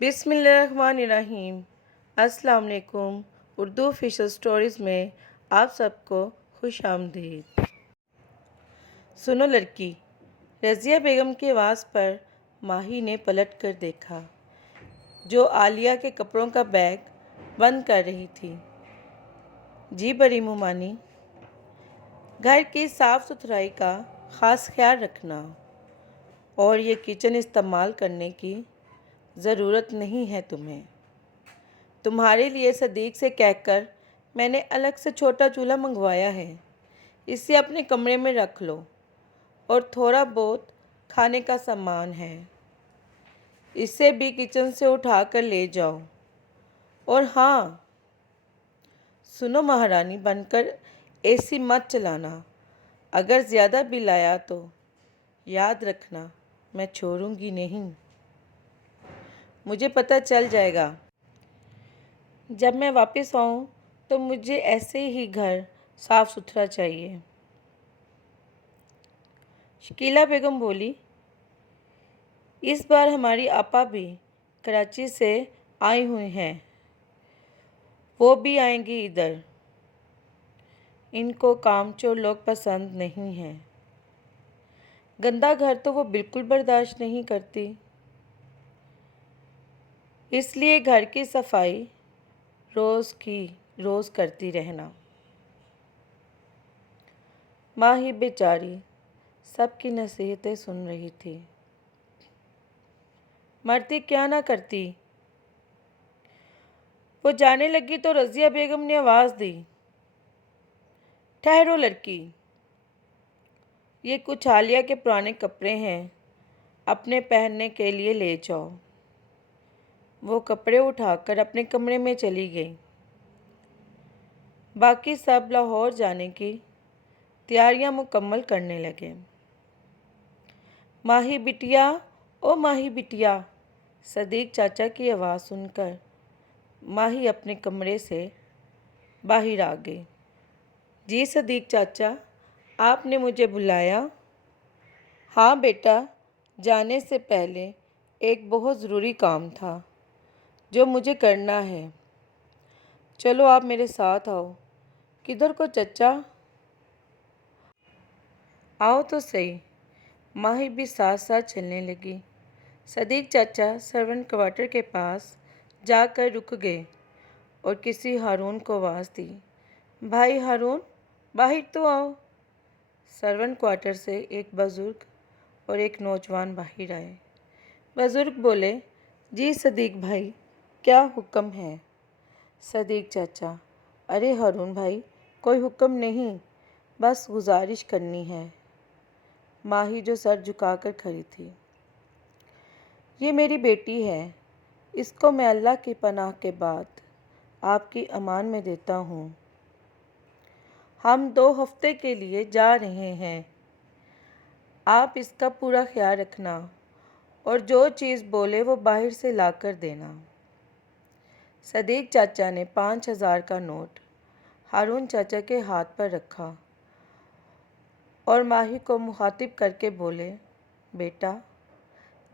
بسم اللہ الرحمن الرحیم۔ السلام علیکم۔ اردو فیشل سٹوریز میں آپ سب کو خوش آمدید۔ سنو لڑکی، رضیہ بیگم کی آواز پر ماہی نے پلٹ کر دیکھا، جو عالیہ کے کپڑوں کا بیگ بند کر رہی تھی۔ جی بڑی مومانی، گھر کی صاف ستھرائی کا خاص خیال رکھنا، اور یہ کچن استعمال کرنے کی ضرورت نہیں ہے تمہیں۔ تمہارے لیے صدیق سے کہہ کر میں نے الگ سے چھوٹا چولہا منگوایا ہے، اسے اپنے کمرے میں رکھ لو، اور تھوڑا بہت کھانے کا سامان ہے، اسے بھی کچن سے اٹھا کر لے جاؤ۔ اور ہاں، سنو مہارانی بن کر اے سی مت چلانا، اگر زیادہ بل آیا تو یاد رکھنا میں چھوڑوں گی نہیں، مجھے پتہ چل جائے گا۔ جب میں واپس آؤں تو مجھے ایسے ہی گھر صاف ستھرا چاہیے۔ شکیلہ بیگم بولی، اس بار ہماری آپا بھی کراچی سے آئی ہوئی ہیں، وہ بھی آئیں گی ادھر۔ ان کو کام چور لوگ پسند نہیں ہیں، گندا گھر تو وہ بالکل برداشت نہیں کرتی، اس لیے گھر کی صفائی روز کی روز کرتی رہنا۔ ماہی بیچاری سب کی نصیحتیں سن رہی تھی، مرتی کیا نہ کرتی۔ وہ جانے لگی تو رضیہ بیگم نے آواز دی، ٹھہرو لڑکی، یہ کچھ عالیہ کے پرانے کپڑے ہیں، اپنے پہننے کے لیے لے جاؤ۔ وہ کپڑے اٹھا کر اپنے کمرے میں چلی گئی۔ باقی سب لاہور جانے کی تیاریاں مکمل کرنے لگے۔ ماہی بٹیا، او ماہی بٹیا، صدیق چاچا کی آواز سن کر ماہی اپنے کمرے سے باہر آ گئی۔ جی صدیق چاچا، آپ نے مجھے بلایا؟ ہاں بیٹا، جانے سے پہلے ایک بہت ضروری کام تھا جو مجھے کرنا ہے، چلو آپ میرے ساتھ آؤ۔ کدھر کو چچا؟ آؤ تو صحیح۔ ماہی بھی ساتھ ساتھ چلنے لگی۔ صدیق چاچا سرونٹ کوارٹر کے پاس جا کر رک گئے اور کسی ہارون کو آواز دی، بھائی ہارون، باہر تو آؤ۔ سرونٹ کوارٹر سے ایک بزرگ اور ایک نوجوان باہر آئے۔ بزرگ بولے، جی صدیق بھائی، کیا حکم ہے؟ صدیق چاچا، ارے ہارون بھائی، کوئی حکم نہیں، بس گزارش کرنی ہے۔ ماہی جو سر جھکا کر کھڑی تھی، یہ میری بیٹی ہے، اس کو میں اللہ کی پناہ کے بعد آپ کی امان میں دیتا ہوں۔ ہم 2 ہفتے کے لیے جا رہے ہیں، آپ اس کا پورا خیال رکھنا، اور جو چیز بولے وہ باہر سے لا کر دینا۔ صدیق چاچا نے 5000 کا نوٹ ہارون چاچا کے ہاتھ پر رکھا اور ماہی کو مخاطب کر کے بولے، بیٹا،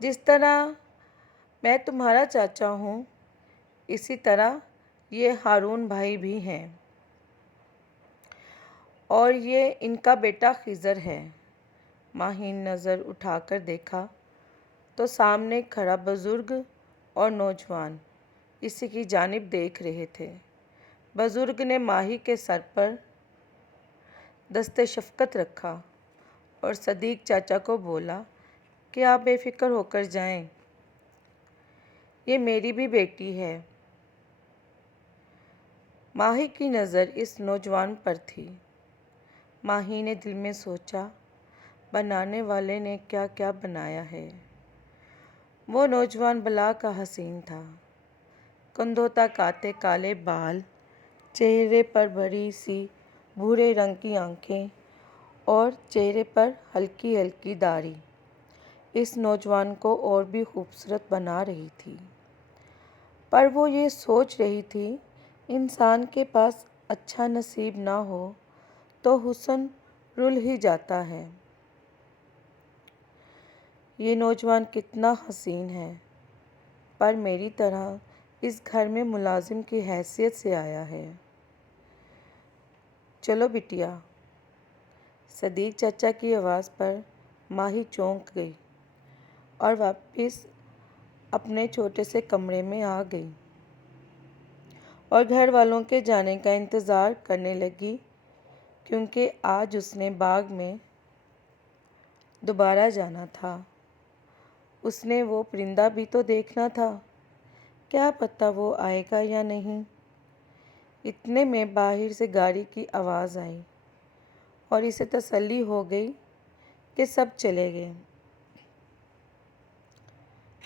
جس طرح میں تمہارا چاچا ہوں، اسی طرح یہ ہارون بھائی بھی ہیں، اور یہ ان کا بیٹا خضر ہے۔ ماہی نے نظر اٹھا کر دیکھا تو سامنے کھڑا بزرگ اور نوجوان اسی کی جانب دیکھ رہے تھے۔ بزرگ نے ماہی کے سر پر دست شفقت رکھا اور صدیق چاچا کو بولا کہ آپ بے فکر ہو کر جائیں، یہ میری بھی بیٹی ہے۔ ماہی کی نظر اس نوجوان پر تھی۔ ماہی نے دل میں سوچا، بنانے والے نے کیا کیا بنایا ہے۔ وہ نوجوان بلا کا حسین تھا، کندھوں تک آتے کالے بال، چہرے پر بڑی سی بھورے رنگ کی آنکھیں، اور چہرے پر ہلکی ہلکی داڑھی اس نوجوان کو اور بھی خوبصورت بنا رہی تھی۔ پر وہ یہ سوچ رہی تھی، انسان کے پاس اچھا نصیب نہ ہو تو حسن رل ہی جاتا ہے۔ یہ نوجوان کتنا حسین ہے، پر میری طرح اس گھر میں ملازم کی حیثیت سے آیا ہے۔ چلو بٹیا۔ صدیق چچا کی آواز پر ماہی چونک گئی اور واپس اپنے چھوٹے سے کمرے میں آ گئی اور گھر والوں کے جانے کا انتظار کرنے لگی، کیونکہ آج اس نے باغ میں دوبارہ جانا تھا۔ اس نے وہ پرندہ بھی تو دیکھنا تھا، کیا پتہ وہ آئے گا یا نہیں۔ اتنے میں باہر سے گاڑی کی آواز آئی اور اسے تسلی ہو گئی کہ سب چلے گئے۔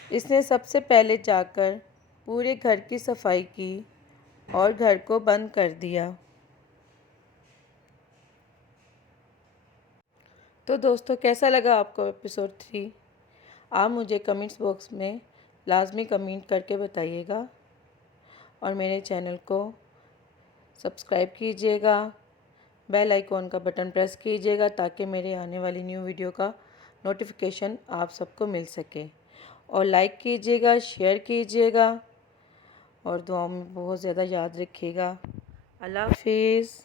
اس نے سب سے پہلے جا کر پورے گھر کی صفائی کی اور گھر کو بند کر دیا۔ تو دوستو، کیسا لگا آپ کو ایپیسوڈ 3؟ آپ مجھے کمنٹس باکس میں لازمی کمنٹ کر کے بتائیے گا اور میرے چینل کو سبسکرائب کیجیے گا، بیل آئیکن کا بٹن پریس کیجیے گا تاکہ میرے آنے والی نیو ویڈیو کا نوٹیفیکیشن آپ سب کو مل سکے، اور لائک کیجیے گا، شیئر کیجیے گا اور دعاؤں میں بہت زیادہ یاد رکھیے گا۔ اللہ حافظ۔